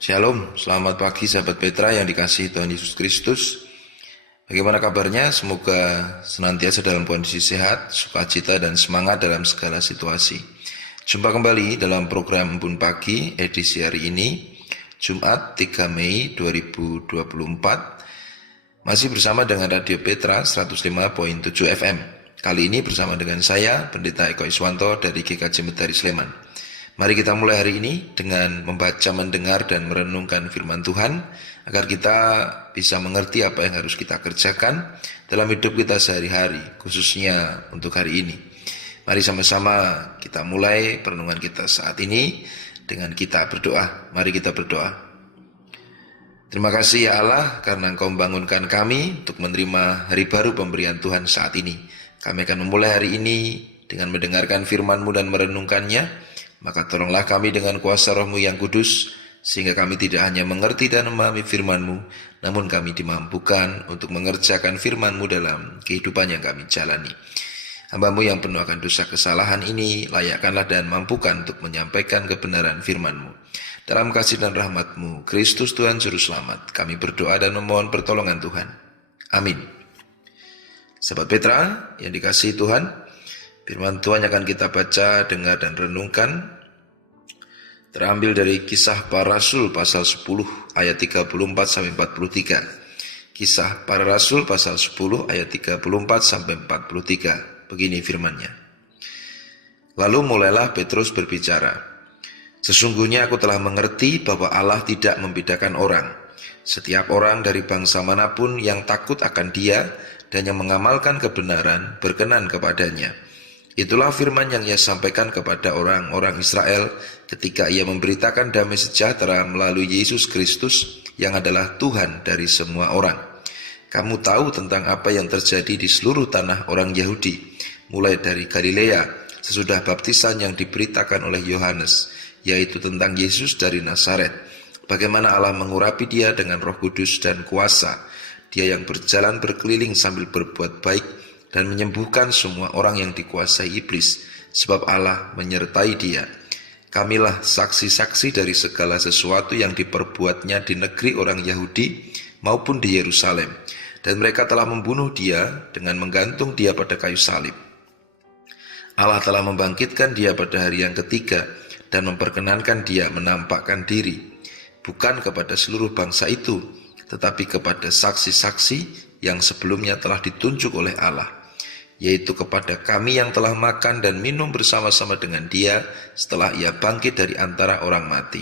Shalom, selamat pagi sahabat Petra yang dikasihi Tuhan Yesus Kristus. Bagaimana kabarnya? Semoga senantiasa dalam kondisi sehat, sukacita dan semangat dalam segala situasi. Jumpa kembali dalam program Embun Pagi edisi hari ini, Jumat 3 Mei 2024. Masih bersama dengan Radio Petra 105.7 FM. Kali ini bersama dengan saya, Pendeta Eko Iswanto dari GKJ Medari Sleman. Mari kita mulai hari ini dengan membaca, mendengar, dan merenungkan firman Tuhan agar kita bisa mengerti apa yang harus kita kerjakan dalam hidup kita sehari-hari, khususnya untuk hari ini. Mari sama-sama kita mulai perenungan kita saat ini dengan kita berdoa. Mari kita berdoa. Terima kasih ya Allah karena Engkau membangunkan kami untuk menerima hari baru pemberian Tuhan saat ini. Kami akan memulai hari ini dengan mendengarkan firman-Mu dan merenungkannya. Maka tolonglah kami dengan kuasa Roh-Mu yang kudus, sehingga kami tidak hanya mengerti dan memahami firman-Mu, namun kami dimampukan untuk mengerjakan firman-Mu dalam kehidupan yang kami jalani. Hamba-Mu yang penuh akan dosa kesalahan ini, layakkanlah dan mampukan untuk menyampaikan kebenaran firman-Mu. Dalam kasih dan rahmat-Mu, Kristus Tuhan Juru Selamat, kami berdoa dan memohon pertolongan Tuhan. Amin. Sahabat Petra yang dikasihi Tuhan, firman Tuhan akan kita baca, dengar, dan renungkan terambil dari Kisah Para Rasul pasal 10 ayat 34-43. Kisah Para Rasul pasal 10 ayat 34-43. Begini firman-Nya. Lalu mulailah Petrus berbicara. Sesungguhnya aku telah mengerti bahwa Allah tidak membedakan orang. Setiap orang dari bangsa manapun yang takut akan Dia dan yang mengamalkan kebenaran berkenan kepadanya. Itulah firman yang Ia sampaikan kepada orang-orang Israel ketika Ia memberitakan damai sejahtera melalui Yesus Kristus yang adalah Tuhan dari semua orang. Kamu tahu tentang apa yang terjadi di seluruh tanah orang Yahudi, mulai dari Galilea sesudah baptisan yang diberitakan oleh Yohanes, yaitu tentang Yesus dari Nazaret. Bagaimana Allah mengurapi Dia dengan Roh Kudus dan kuasa, Dia yang berjalan berkeliling sambil berbuat baik dan menyembuhkan semua orang yang dikuasai iblis, sebab Allah menyertai Dia. Kamilah saksi-saksi dari segala sesuatu yang diperbuatnya di negeri orang Yahudi maupun di Yerusalem, dan mereka telah membunuh Dia dengan menggantung Dia pada kayu salib. Allah telah membangkitkan Dia pada hari yang ketiga dan memperkenankan Dia menampakkan diri, bukan kepada seluruh bangsa itu, tetapi kepada saksi-saksi yang sebelumnya telah ditunjuk oleh Allah, yaitu kepada kami yang telah makan dan minum bersama-sama dengan Dia setelah Ia bangkit dari antara orang mati.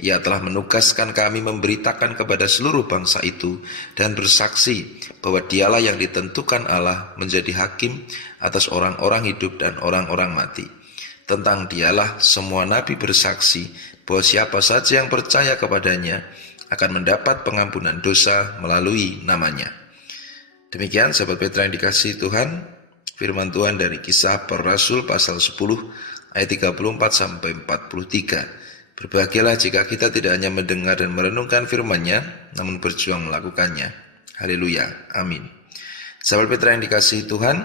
Ia telah menugaskan kami memberitakan kepada seluruh bangsa itu dan bersaksi bahwa Dialah yang ditentukan Allah menjadi hakim atas orang-orang hidup dan orang-orang mati. Tentang Dialah semua nabi bersaksi bahwa siapa saja yang percaya kepadanya akan mendapat pengampunan dosa melalui namanya. Demikian sahabat Petra yang dikasihi Tuhan, firman Tuhan dari Kisah Para Rasul pasal 10 ayat 34-43. Berbahagialah jika kita tidak hanya mendengar dan merenungkan firman-Nya, namun berjuang melakukannya. Haleluya, amin. Sahabat Petra yang dikasihi Tuhan,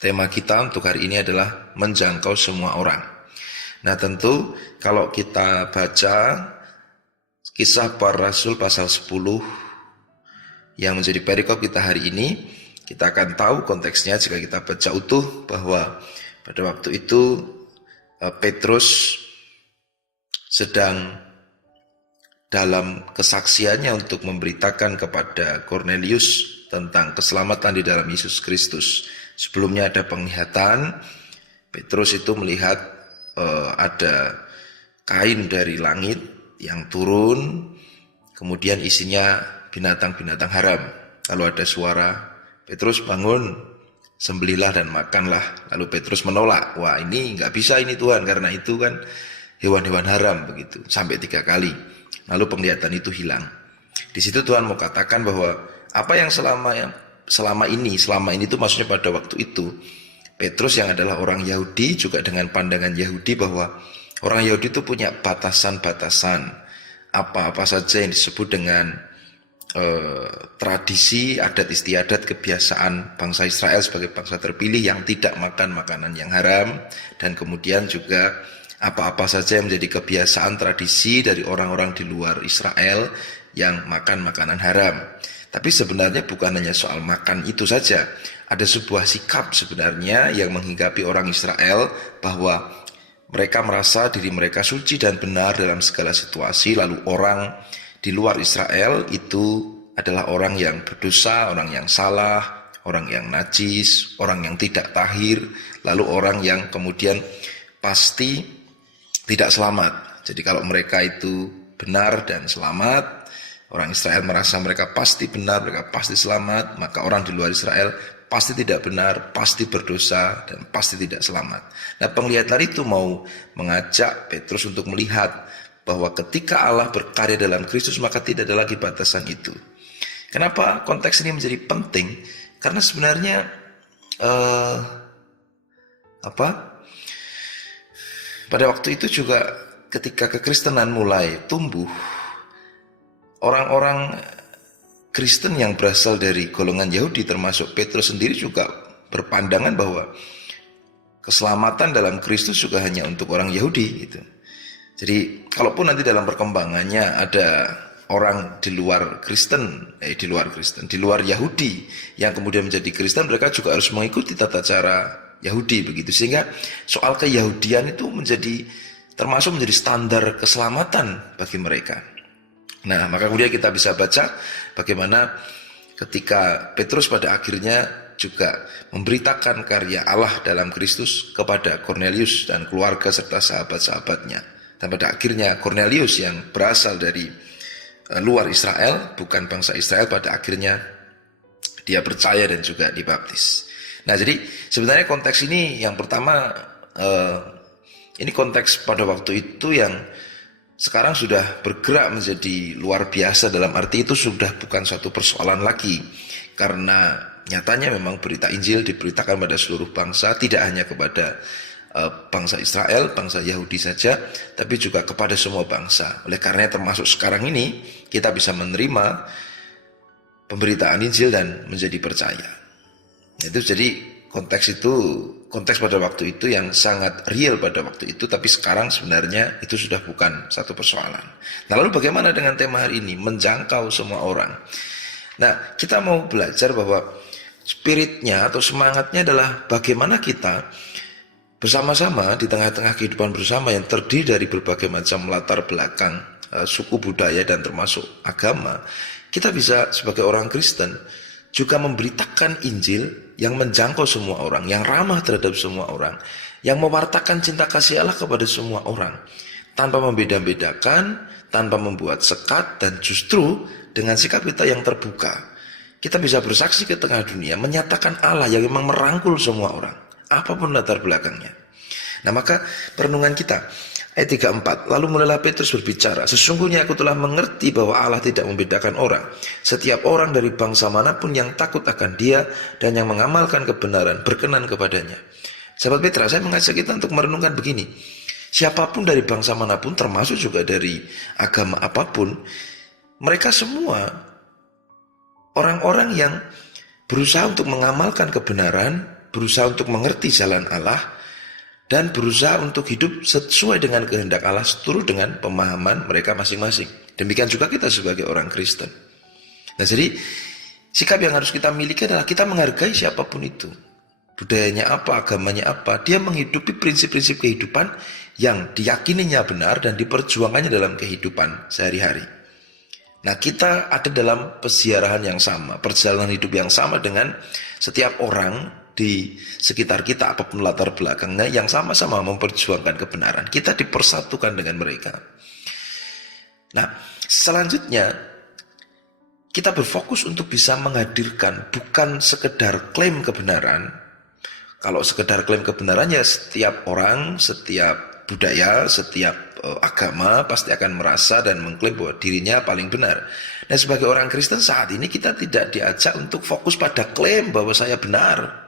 tema kita untuk hari ini adalah menjangkau semua orang. Nah tentu kalau kita baca Kisah Para Rasul pasal 10 yang menjadi perikop kita hari ini, kita akan tahu konteksnya jika kita baca utuh bahwa pada waktu itu Petrus sedang dalam kesaksiannya untuk memberitakan kepada Kornelius tentang keselamatan di dalam Yesus Kristus. Sebelumnya ada penglihatan, Petrus itu melihat ada kain dari langit yang turun, kemudian isinya binatang-binatang haram. Lalu ada suara, Petrus bangun, sembelihlah dan makanlah. Lalu Petrus menolak, wah ini nggak bisa ini Tuhan, karena itu kan hewan-hewan haram begitu, sampai 3 kali. Lalu penglihatan itu hilang. Di situ Tuhan mau katakan bahwa apa yang selama ini itu maksudnya pada waktu itu, Petrus yang adalah orang Yahudi juga dengan pandangan Yahudi bahwa orang Yahudi itu punya batasan-batasan, apa-apa saja yang disebut dengan tradisi, adat istiadat, kebiasaan bangsa Israel sebagai bangsa terpilih yang tidak makan makanan yang haram, dan kemudian juga apa-apa saja yang menjadi kebiasaan tradisi dari orang-orang di luar Israel yang makan makanan haram. Tapi sebenarnya bukan hanya soal makan itu saja. Ada sebuah sikap sebenarnya yang menghinggapi orang Israel bahwa mereka merasa diri mereka suci dan benar dalam segala situasi, lalu orang di luar Israel itu adalah orang yang berdosa, orang yang salah, orang yang najis, orang yang tidak tahir, lalu orang yang kemudian pasti tidak selamat. Jadi kalau mereka itu benar dan selamat, orang Israel merasa mereka pasti benar, mereka pasti selamat, maka orang di luar Israel pasti tidak benar, pasti berdosa, dan pasti tidak selamat. Nah, penglihatan itu mau mengajak Petrus untuk melihat bahwa ketika Allah berkarya dalam Kristus, maka tidak ada lagi batasan itu. Kenapa konteks ini menjadi penting? Karena sebenarnya pada waktu itu juga ketika kekristenan mulai tumbuh, orang-orang Kristen yang berasal dari golongan Yahudi termasuk Petrus sendiri juga berpandangan bahwa keselamatan dalam Kristus juga hanya untuk orang Yahudi gitu. Jadi kalaupun nanti dalam perkembangannya ada orang di luar di luar Yahudi yang kemudian menjadi Kristen, mereka juga harus mengikuti tata cara Yahudi begitu, sehingga soal keyahudian itu termasuk menjadi standar keselamatan bagi mereka. Nah, maka kemudian kita bisa baca bagaimana ketika Petrus pada akhirnya juga memberitakan karya Allah dalam Kristus kepada Kornelius dan keluarga serta sahabat-sahabatnya. Dan pada akhirnya Kornelius yang berasal dari luar Israel, bukan bangsa Israel, pada akhirnya dia percaya dan juga dibaptis. Nah, jadi sebenarnya konteks ini yang pertama, ini konteks pada waktu itu yang sekarang sudah bergerak menjadi luar biasa, dalam arti itu sudah bukan satu persoalan lagi, karena nyatanya memang berita Injil diberitakan pada seluruh bangsa, tidak hanya kepada bangsa Israel, bangsa Yahudi saja, tapi juga kepada semua bangsa. Oleh karena termasuk sekarang ini kita bisa menerima pemberitaan Injil dan menjadi percaya. Itu jadi konteks pada waktu itu yang sangat real pada waktu itu, tapi sekarang sebenarnya itu sudah bukan satu persoalan. Nah, lalu bagaimana dengan tema hari ini? Menjangkau semua orang. Nah, kita mau belajar bahwa spiritnya atau semangatnya adalah bagaimana kita bersama-sama di tengah-tengah kehidupan bersama yang terdiri dari berbagai macam latar belakang, suku budaya dan termasuk agama, kita bisa sebagai orang Kristen juga memberitakan Injil yang menjangkau semua orang, yang ramah terhadap semua orang, yang mewartakan cinta kasih Allah kepada semua orang, tanpa membeda-bedakan, tanpa membuat sekat, dan justru dengan sikap kita yang terbuka, kita bisa bersaksi ke tengah dunia, menyatakan Allah yang memang merangkul semua orang, apapun latar belakangnya. Nah, maka perenungan kita ayat 34, lalu mulailah Petrus berbicara, sesungguhnya aku telah mengerti bahwa Allah tidak membedakan orang. Setiap orang dari bangsa manapun yang takut akan Dia dan yang mengamalkan kebenaran berkenan kepadanya. Sahabat Petra, saya mengajak kita untuk merenungkan begini, siapapun dari bangsa manapun, termasuk juga dari agama apapun, mereka semua orang-orang yang berusaha untuk mengamalkan kebenaran, berusaha untuk mengerti jalan Allah, dan berusaha untuk hidup sesuai dengan kehendak Allah, seturut dengan pemahaman mereka masing-masing. Demikian juga kita sebagai orang Kristen. Nah, jadi sikap yang harus kita miliki adalah kita menghargai siapapun itu. Budayanya apa, agamanya apa, dia menghidupi prinsip-prinsip kehidupan yang diyakininya benar dan diperjuangkannya dalam kehidupan sehari-hari. Nah, kita ada dalam peziarahan yang sama, perjalanan hidup yang sama dengan setiap orang di sekitar kita, apapun latar belakangnya, yang sama-sama memperjuangkan kebenaran. Kita dipersatukan dengan mereka. Nah, selanjutnya kita berfokus untuk bisa menghadirkan bukan sekedar klaim kebenaran. Kalau sekedar klaim kebenarannya, setiap orang, setiap budaya, setiap agama pasti akan merasa dan mengklaim bahwa dirinya paling benar. Nah, sebagai orang Kristen saat ini kita tidak diajak untuk fokus pada klaim bahwa saya benar.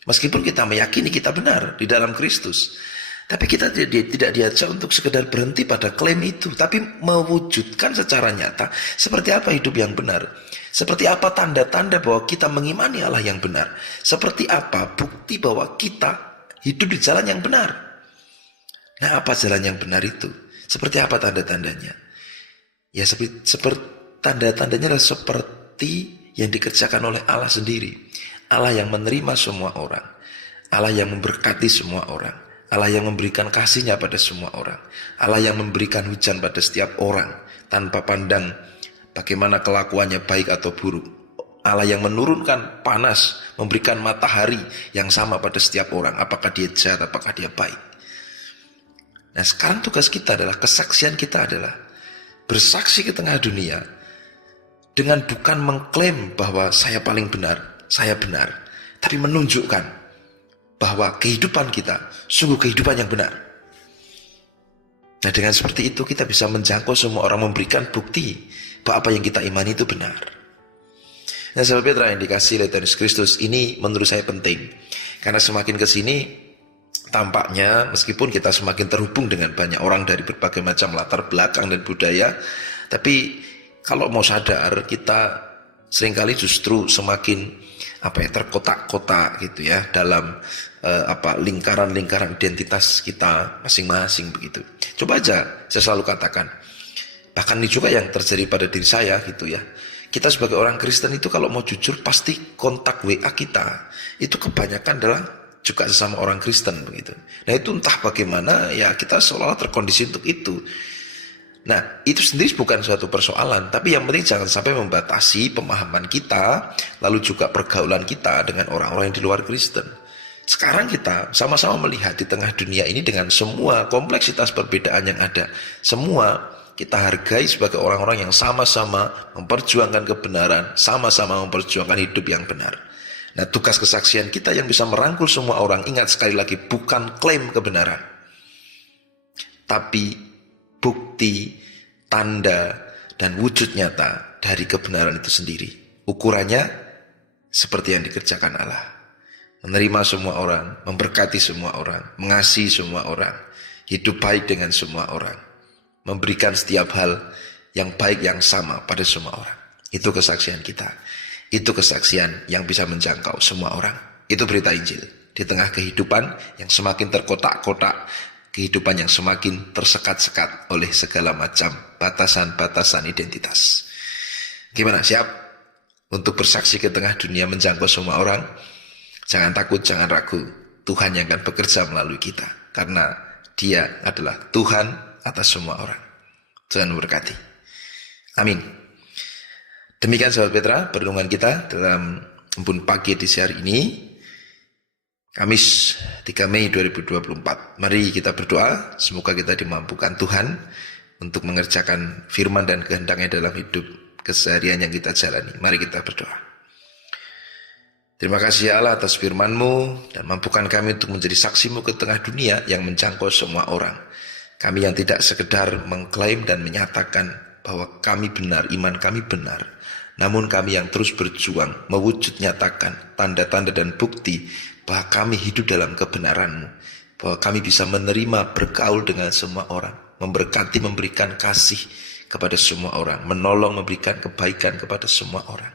Meskipun kita meyakini kita benar di dalam Kristus, tapi kita tidak diajak untuk sekedar berhenti pada klaim itu, tapi mewujudkan secara nyata seperti apa hidup yang benar, seperti apa tanda-tanda bahwa kita mengimani Allah yang benar, seperti apa bukti bahwa kita hidup di jalan yang benar. Nah, apa jalan yang benar itu? Seperti apa tanda-tandanya? Ya seperti tanda-tandanya adalah seperti yang dikerjakan oleh Allah sendiri. Allah yang menerima semua orang. Allah yang memberkati semua orang. Allah yang memberikan kasih-Nya pada semua orang. Allah yang memberikan hujan pada setiap orang tanpa pandang bagaimana kelakuannya baik atau buruk. Allah yang menurunkan panas, memberikan matahari yang sama pada setiap orang, apakah dia jahat, apakah dia baik. Nah, sekarang tugas kita adalah, kesaksian kita adalah bersaksi ke tengah dunia dengan bukan mengklaim bahwa saya paling benar, saya benar, tapi menunjukkan bahwa kehidupan kita sungguh kehidupan yang benar. Nah, dengan seperti itu kita bisa menjangkau semua orang, memberikan bukti bahwa apa yang kita imani itu benar. Nah, sahabat Petra yang dikasihi oleh Tuhan Yesus Kristus, ini menurut saya penting, karena semakin ke sini tampaknya meskipun kita semakin terhubung dengan banyak orang dari berbagai macam latar belakang dan budaya, tapi kalau mau sadar kita seringkali justru semakin terkotak-kotak gitu ya dalam lingkaran-lingkaran identitas kita masing-masing begitu. Coba aja saya selalu katakan, bahkan ini juga yang terjadi pada diri saya gitu ya. Kita sebagai orang Kristen itu kalau mau jujur pasti kontak WA kita itu kebanyakan adalah juga sesama orang Kristen begitu. Nah, itu entah bagaimana ya kita seolah-olah terkondisi untuk itu. Nah, itu sendiri bukan suatu persoalan, tapi yang penting jangan sampai membatasi pemahaman kita, lalu juga pergaulan kita dengan orang-orang yang di luar Kristen. Sekarang kita sama-sama melihat di tengah dunia ini dengan semua kompleksitas perbedaan yang ada, semua kita hargai sebagai orang-orang yang sama-sama memperjuangkan kebenaran, sama-sama memperjuangkan hidup yang benar. Nah, tugas kesaksian kita yang bisa merangkul semua orang, ingat sekali lagi, bukan klaim kebenaran, tapi bukti, tanda, dan wujud nyata dari kebenaran itu sendiri. Ukurannya seperti yang dikerjakan Allah. Menerima semua orang, memberkati semua orang, mengasihi semua orang, hidup baik dengan semua orang, memberikan setiap hal yang baik yang sama pada semua orang. Itu kesaksian kita. Itu kesaksian yang bisa menjangkau semua orang. Itu berita Injil. Di tengah kehidupan yang semakin terkotak-kotak, kehidupan yang semakin tersekat-sekat oleh segala macam batasan-batasan identitas. Gimana, siap untuk bersaksi ke tengah dunia, menjangkau semua orang? Jangan takut, jangan ragu. Tuhan yang akan bekerja melalui kita, karena Dia adalah Tuhan atas semua orang. Tuhan memberkati. Amin. Demikian sahabat Petra, perlindungan kita dalam Embun Pagi edisi hari ini, Kamis 3 Mei 2024. Mari kita berdoa, semoga kita dimampukan Tuhan untuk mengerjakan firman dan kehendak-Nya dalam hidup keseharian yang kita jalani. Mari kita berdoa. Terima kasih ya Allah atas firman-Mu, dan mampukan kami untuk menjadi saksi-Mu ke tengah dunia yang menjangkau semua orang. Kami yang tidak sekedar mengklaim dan menyatakan bahwa kami benar, iman kami benar, namun kami yang terus berjuang mewujud nyatakan tanda-tanda dan bukti bahwa kami hidup dalam kebenaran-Mu, bahwa kami bisa menerima, bergaul dengan semua orang, memberkati, memberikan kasih kepada semua orang, menolong, memberikan kebaikan kepada semua orang.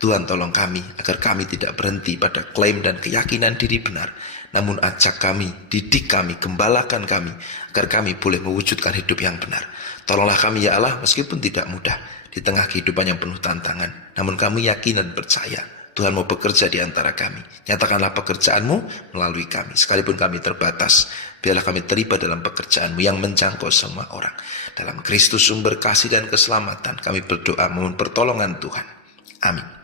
Tuhan, tolong kami agar kami tidak berhenti pada klaim dan keyakinan diri benar, namun ajak kami, didik kami, gembalakan kami agar kami boleh mewujudkan hidup yang benar. Tolonglah kami ya Allah, meskipun tidak mudah di tengah kehidupan yang penuh tantangan, namun kami yakin dan percaya Tuhan mau bekerja di antara kami. Nyatakanlah pekerjaan-Mu melalui kami, sekalipun kami terbatas, biarlah kami terlibat dalam pekerjaan-Mu yang menjangkau semua orang. Dalam Kristus sumber kasih dan keselamatan, kami berdoa mohon pertolongan Tuhan. Amin.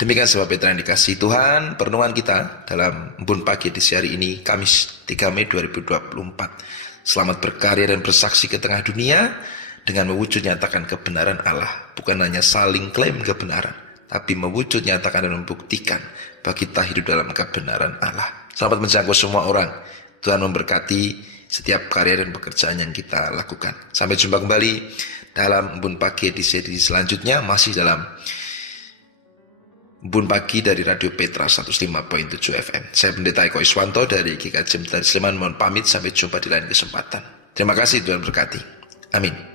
Demikian sahabat Petra yang dikasihi Tuhan, perenungan kita dalam Embun Pagi edisi hari ini, Kamis 3 Mei 2024. Selamat berkarya dan bersaksi ke tengah dunia dengan mewujud nyatakan kebenaran Allah. Bukan hanya saling klaim kebenaran, tapi mewujud nyatakan dan membuktikan bahwa kita hidup dalam kebenaran Allah. Selamat menjangkau semua orang. Tuhan memberkati setiap karya dan pekerjaan yang kita lakukan. Sampai jumpa kembali dalam Embun Pagi edisi selanjutnya, masih dalam Embun Pagi dari Radio Petra 105.7 FM. Saya Pendeta Eko Iswanto dari GKJ Sleman, mohon pamit, sampai jumpa di lain kesempatan. Terima kasih, Tuhan berkati. Amin.